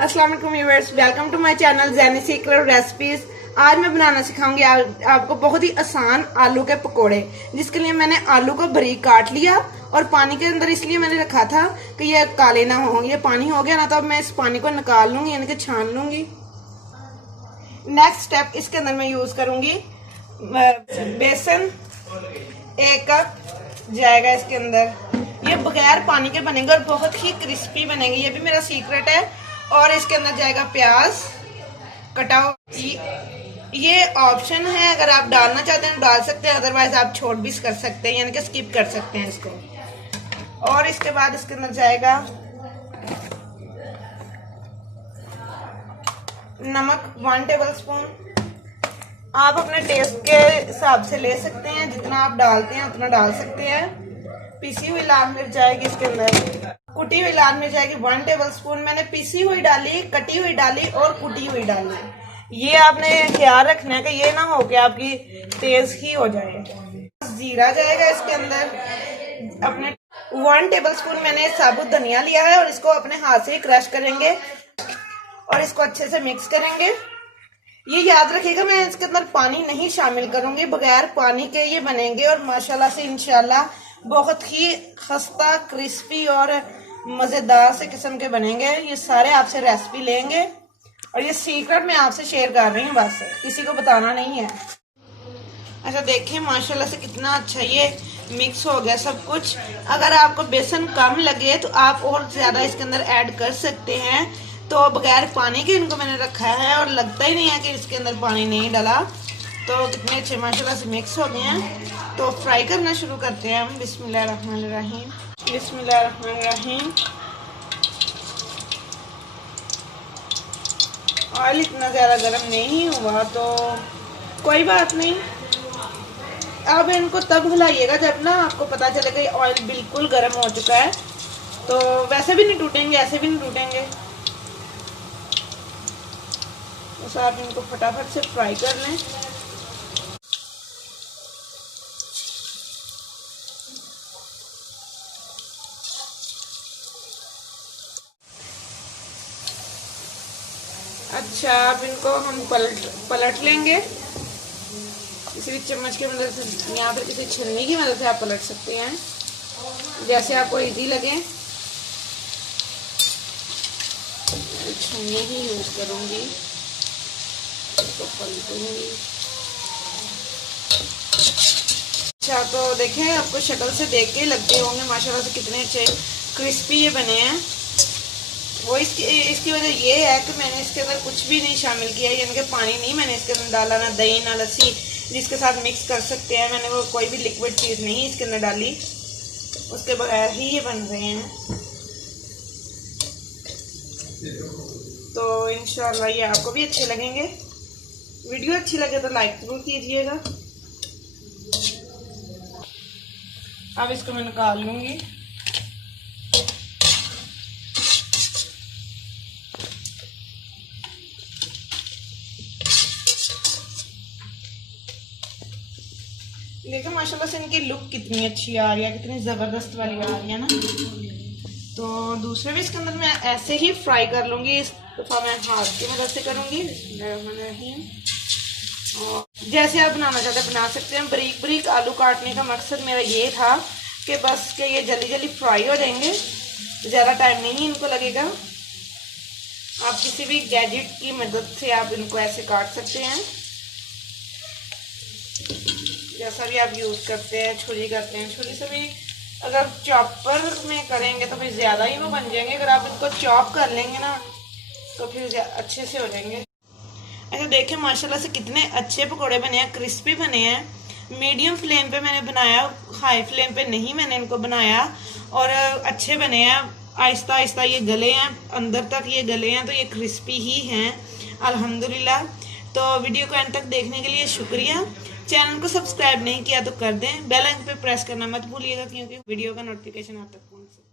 अस्सलाम वालेकुम viewers, welcome to my channel Zaini secret recipes. आज मैं बनाना सिखाऊंगी आपको बहुत ही आसान आलू के पकोड़े। जिसके लिए मैंने आलू को बारीक काट लिया और पानी के अंदर इसलिए मैंने रखा था कि ये काले ना हो। ये पानी हो गया ना तो अब मैं इस पानी को निकाल लूंगी, यानी कि छान लूंगी। नेक्स्ट स्टेप, इसके अंदर मैं यूज करूंगी बेसन। 1 कप जाएगा इसके अंदर। ये बगैर पानी के बनेंगे और बहुत ही क्रिस्पी बनेंगे, ये भी मेरा सीक्रेट है। और इसके अंदर जाएगा प्याज कटा हुआ। ये ऑप्शन है, अगर आप डालना चाहते हैं तो डाल सकते हैं, अदरवाइज आप छोड़ भी कर सकते हैं, यानी कि स्किप कर सकते हैं इसको। और इसके बाद इसके अंदर जाएगा नमक 1 टेबल स्पून। आप अपने टेस्ट के हिसाब से ले सकते हैं, जितना आप डालते हैं उतना डाल सकते हैं। पिसी हुई लाल मिर्च जाएगी इसके अंदर। कुटी हुई लाल मिर्च जाएगी 1 टेबल स्पून। मैंने पिसी हुई डाली, कटी हुई डाली और कुटी हुई डाली। ये आपने ख्याल रखना है कि ये ना हो कि आपकी तेज ही हो जाए। जीरा जाएगा इसके अंदर। अपने 1 टेबल स्पून मैंने साबुत धनिया लिया है और इसको अपने हाथ से ही क्रश करेंगे और इसको अच्छे से मिक्स करेंगे। ये याद रखिएगा, मैं इसके अंदर पानी नहीं शामिल करूंगी, बगैर पानी के ये बनेंगे और माशाल्लाह से इंशाल्लाह बहुत ही खस्ता, क्रिस्पी और मजेदार से किस्म के बनेंगे। ये सारे आपसे रेसिपी लेंगे और ये सीक्रेट मैं आपसे शेयर कर रही हूँ, बस किसी को बताना नहीं है। अच्छा देखिए माशाल्लाह से कितना अच्छा ये मिक्स हो गया सब कुछ। अगर आपको बेसन कम लगे तो आप और ज्यादा इसके अंदर ऐड कर सकते हैं। तो बगैर पानी के इनको मैंने रखा है और लगता ही नहीं है कि इसके अंदर पानी नहीं डाला। तो कितने अच्छे माशाल्लाह से मिक्स हो गए हैं। तो फ्राई करना शुरू करते हैं हम। बिस्मिल्लाहिर्रहमानिर्रहीम, बिस्मिल्लाहिर्रहमानिर्रहीम। ऑयल इतना ज़्यादा गर्म नहीं हुआ तो कोई बात नहीं। अब इनको तब हिलाइएगा जब ना आपको पता चलेगा ये ऑयल बिल्कुल गर्म हो चुका है। तो वैसे भी नहीं टूटेंगे, ऐसे भी नहीं टूटेंगे। बस आप इनको फटाफट से फ्राई कर लें। अच्छा, अब इनको हम पलट लेंगे किसी भी चम्मच की मदद से, या फिर किसी छन्नी की मदद से आप पलट सकते हैं, जैसे आपको इजी लगे। छन्नी ही यूज करूंगी, इसको पलटूंगी। अच्छा तो देखें, आपको शक्ल से देख के लगते होंगे माशाल्लाह से कितने अच्छे क्रिस्पी ये बने हैं। वो इसकी वजह ये है कि मैंने इसके अंदर कुछ भी नहीं शामिल किया, यानी कि पानी नहीं मैंने इसके अंदर डाला, ना दही ना लस्सी जिसके साथ मिक्स कर सकते हैं। मैंने वो कोई भी लिक्विड चीज़ नहीं इसके अंदर डाली, उसके बगैर ही ये बन रहे हैं। तो इंशाल्लाह ये आपको भी अच्छे लगेंगे। वीडियो अच्छी लगे तो लाइक जरूर कीजिएगा। अब इसको मैं निकाल लूँगी। देखो माशाल्लाह से इनकी लुक कितनी अच्छी आ रही है, कितनी ज़बरदस्त वाली आ रही है ना। तो दूसरे भी इसके अंदर मैं ऐसे ही फ्राई कर लूँगी। इस दफ़ा मैं हाथ की मदद से करूँगी। और जैसे आप बनाना चाहते हैं बना सकते हैं। बारीक बारीक आलू काटने का मकसद मेरा ये था कि बस कि ये जल्दी जल्दी फ्राई हो जाएंगे, ज़्यादा टाइम नहीं इनको लगेगा। आप किसी भी गैजेट की मदद से आप इनको ऐसे काट सकते हैं, जैसा भी आप यूज़ करते हैं। छुरी करते हैं, छुरी से भी अगर चॉपर में करेंगे तो फिर ज़्यादा ही वो बन जाएंगे। अगर आप इनको चॉप कर लेंगे ना तो फिर अच्छे से हो जाएंगे। ऐसे देखें माशाल्लाह से कितने अच्छे पकोड़े बने हैं, क्रिस्पी बने हैं। मीडियम फ्लेम पे मैंने बनाया, हाई फ्लेम पे नहीं मैंने इनको बनाया, और अच्छे बने हैं। आहिस्ता आहिस्ता ये गले हैं, अंदर तक ये गले हैं, तो ये क्रिस्पी ही हैं अल्हम्दुलिल्लाह। तो वीडियो को एंड तक देखने के लिए शुक्रिया। चैनल को सब्सक्राइब नहीं किया तो कर दें, बेल आइकन पे प्रेस करना मत भूलिएगा, क्योंकि वीडियो का नोटिफिकेशन आप तक पहुंच सके।